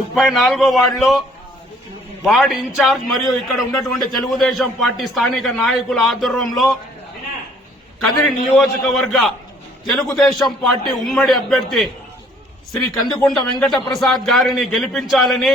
ముప్పై నాలుగో వార్డులో వార్డు ఇన్ఛార్జ్ మరియు ఇక్కడ ఉన్నటువంటి తెలుగుదేశం పార్టీ స్థానిక నాయకుల ఆధ్వర్యంలో కదిరి నియోజకవర్గ తెలుగుదేశం పార్టీ ఉమ్మడి అభ్యర్థి శ్రీ కందికుంట వెంకట ప్రసాద్ గారిని గెలిపించాలని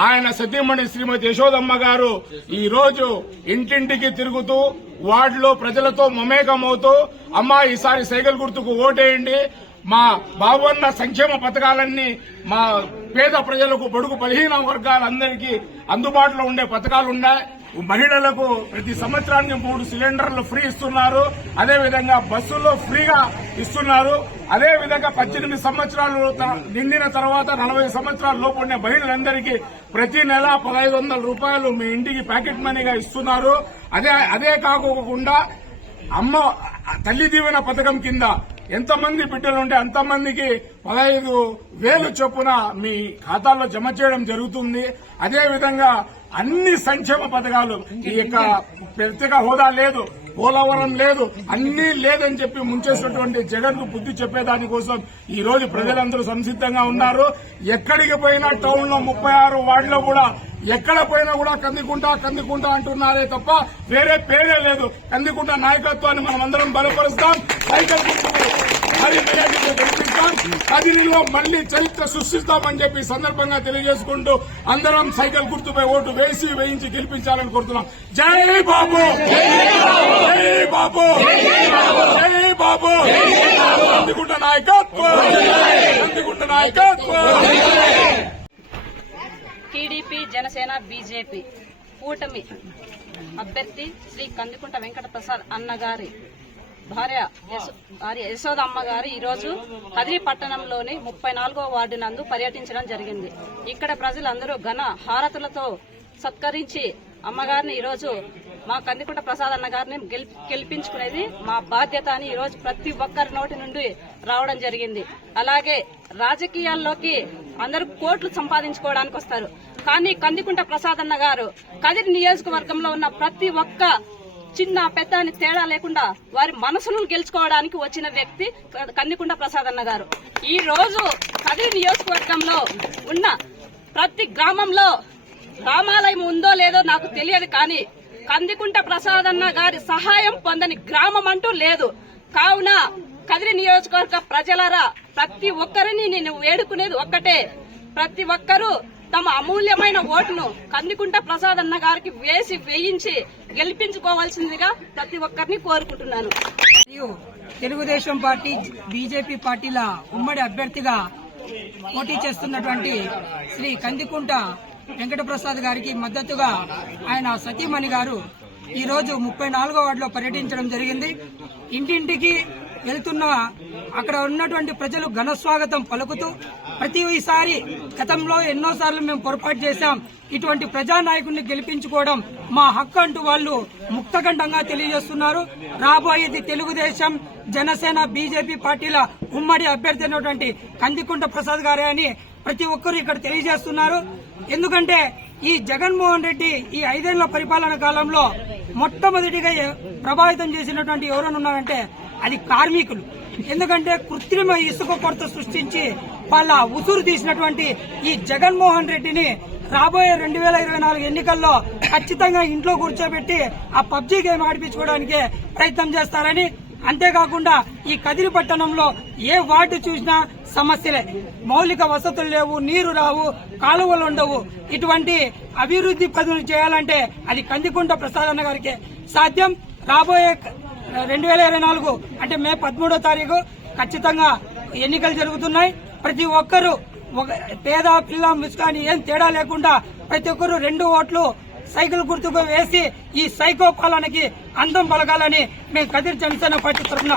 ఆయన సతీమణి శ్రీమతి యశోదమ్మ గారు ఈ రోజు ఇంటింటికి తిరుగుతూ వార్డులో ప్రజలతో మమేకమవుతూ అమ్మా ఈసారి సైకిల్ గుర్తుకు ఓటేయండి మా బాగున్న సంక్షేమ పథకాలన్నీ మా పేద ప్రజలకు బడుగు బలహీన వర్గాలందరికీ అందుబాటులో ఉండే పథకాలు ఉన్నాయి. మహిళలకు ప్రతి సంవత్సరానికి మూడు సిలిండర్లు ఫ్రీ ఇస్తున్నారు. అదే విధంగా బస్సుల్లో ఫ్రీగా ఇస్తున్నారు. అదే విధంగా పద్దెనిమిది సంవత్సరాలు త- నిండిన తర్వాత నలభై సంవత్సరాల లోపు ఉండే మహిళలందరికీ ప్రతి నెల పదహైదు వందల రూపాయలు మీ ఇంటికి ప్యాకెట్ మనీగా ఇస్తున్నారు. అదే అదే కాకుండా అమ్మ తల్లి దీవెన పథకం కింద ఎంతమంది బిడ్డలు ఉంటే అంతమందికి పదహైదు వేలు చొప్పున మీ ఖాతాల్లో జమ చేయడం జరుగుతుంది. అదే విధంగా అన్ని సంక్షేమ పథకాలు ఈ యొక్క ప్రత్యేక హోదా లేదు పోలవరం లేదు అన్నీ లేదని చెప్పి ముంచేసినటువంటి జగన్కు బుద్ధి చెప్పేదానికోసం ఈ రోజు ప్రజలందరూ సంసిద్ధంగా ఉన్నారు. ఎక్కడికి పోయినా టౌన్లో ముప్పై ఆరు వార్డులో కూడా ఎక్కడ పోయినా కూడా కందికుంటా కందికుంటా అంటున్నారే తప్ప వేరే పేరే లేదు. కందికుంట నాయకత్వాన్ని మనం అందరం బలపరుస్తాం. సైకిల్ గుర్తుకు మళ్ళీ చరిత్ర సృష్టిస్తామని చెప్పి సందర్భంగా తెలియజేసుకుంటూ అందరం సైకిల్ గుర్తుపై ఓటు వేసి వేయించి గెలిపించాలని కోరుతున్నాం. జై బాబు! జై బాబు! జై బాబు! కందికుంట నాయకత్వం! కందికుంట నాయకత్వం! టీడీపీ జనసేన బీజేపీ కూటమి అభ్యర్థి శ్రీ కందికుంట వెంకట ప్రసాద్ అన్నగారి భార్య భార్య యశోదమ్మ గారు ఈరోజు కదిరి పట్టణంలోని ముప్పై నాలుగో వార్డు నందు పర్యటించడం జరిగింది. ఇక్కడ ప్రజలందరూ ఘన హారతులతో సత్కరించి అమ్మగారిని ఈరోజు మా కందికుంట ప్రసాద్ అన్న గారిని గెలిపించుకునేది మా బాధ్యత అని ఈరోజు ప్రతి ఒక్కరి నోటి నుండి రావడం జరిగింది. అలాగే రాజకీయాల్లోకి అందరూ కోట్లు సంపాదించుకోవడానికి వస్తారు కానీ కందికుంట ప్రసాదన్న గారు కదిరి నియోజకవర్గంలో ఉన్న ప్రతి ఒక్క చిన్న పెద్ద అని తేడా లేకుండా వారి మనసులను గెలుచుకోవడానికి వచ్చిన వ్యక్తి కందికుంట ప్రసాదన్న గారు. ఈ రోజు కదిరి నియోజకవర్గంలో ఉన్న ప్రతి గ్రామంలో రామాలయం ఉందో లేదో నాకు తెలియదు కానీ కందికుంట ప్రసాదన్న గారి సహాయం పొందని గ్రామం అంటూ లేదు. కావున కదిరి నియోజకవర్గ ప్రజలరా ప్రతి ఒక్కరిని నేను వేడుకునేది ఒక్కటే. ప్రతి ఒక్కరూ తమ అమూల్యమైన ఓటును కందికుంట ప్రసాద్ అన్న గారికి వేసి వేయించి గెలిపించుకోవాల్సిందిగా ప్రతి ఒక్కరిని కోరుకుంటున్నాను. మరియు తెలుగుదేశం పార్టీ బీజేపీ పార్టీల ఉమ్మడి అభ్యర్థిగా పోటీ చేస్తున్నటువంటి శ్రీ కందికుంట వెంకటప్రసాద్ గారికి మద్దతుగా ఆయన సతీమణి గారు ఈ రోజు ముప్పై నాలుగో వార్డులో పర్యటించడం జరిగింది. ఇంటింటికి వెళ్తున్న అక్కడ ఉన్నటువంటి ప్రజలు ఘన స్వాగతం పలుకుతూ ప్రతిసారి గతంలో ఎన్నోసార్లు మేము పొరపాటు చేశాం. ఇటువంటి ప్రజానాయకుడిని గెలిపించుకోవడం మా హక్కు అంటూ వాళ్ళు ముక్తఖండంగా తెలియజేస్తున్నారు. రాబోయేది తెలుగుదేశం జనసేన బీజేపీ పార్టీల ఉమ్మడి అభ్యర్థి అయినటువంటి కందికుంట ప్రసాద్ గారే అని ప్రతి ఒక్కరు ఇక్కడ తెలియజేస్తున్నారు. ఎందుకంటే ఈ జగన్మోహన్ రెడ్డి ఈ ఐదేళ్ళ పరిపాలన కాలంలో మొట్టమొదటిగా ప్రభావితం చేసినటువంటి ఎవరైనా ఉన్నారంటే అది కార్మికులు. ఎందుకంటే కృత్రిమ ఇసుక కొరత సృష్టించి వాళ్ళ ఉసురు తీసినటువంటి ఈ జగన్మోహన్ రెడ్డిని రాబోయే రెండు వేల ఇరవై నాలుగు ఎన్నికల్లో ఖచ్చితంగా ఇంట్లో కూర్చోబెట్టి ఆ పబ్జీ గేమ్ ఆడిపించుకోవడానికి ప్రయత్నం చేస్తారని అంతేకాకుండా ఈ కదిరి పట్టణంలో ఏ వార్డు చూసినా సమస్యలే. మౌలిక వసతులు లేవు నీరు రావు కాలువలు ఉండవు. ఇటువంటి అభివృద్ధి పనులు చేయాలంటే అది కందికుంట ప్రసాదన్న గారికి సాధ్యం. రాబోయే రెండు వేల ఇరవై నాలుగు అంటే మే పదమూడో తారీఖు ఖచ్చితంగా ఎన్నికలు జరుగుతున్నాయి. ప్రతి ఒక్కరూ ఒక పేద పిల్ల ముసుకాని ఏం తేడా లేకుండా ప్రతి ఒక్కరు రెండు ఓట్లు సైకిల్ గుర్తుకు వేసి ఈ సైకో పాలనకి అందం పలకాలని మేము కదిరి జనసేన పార్టీ తరఫున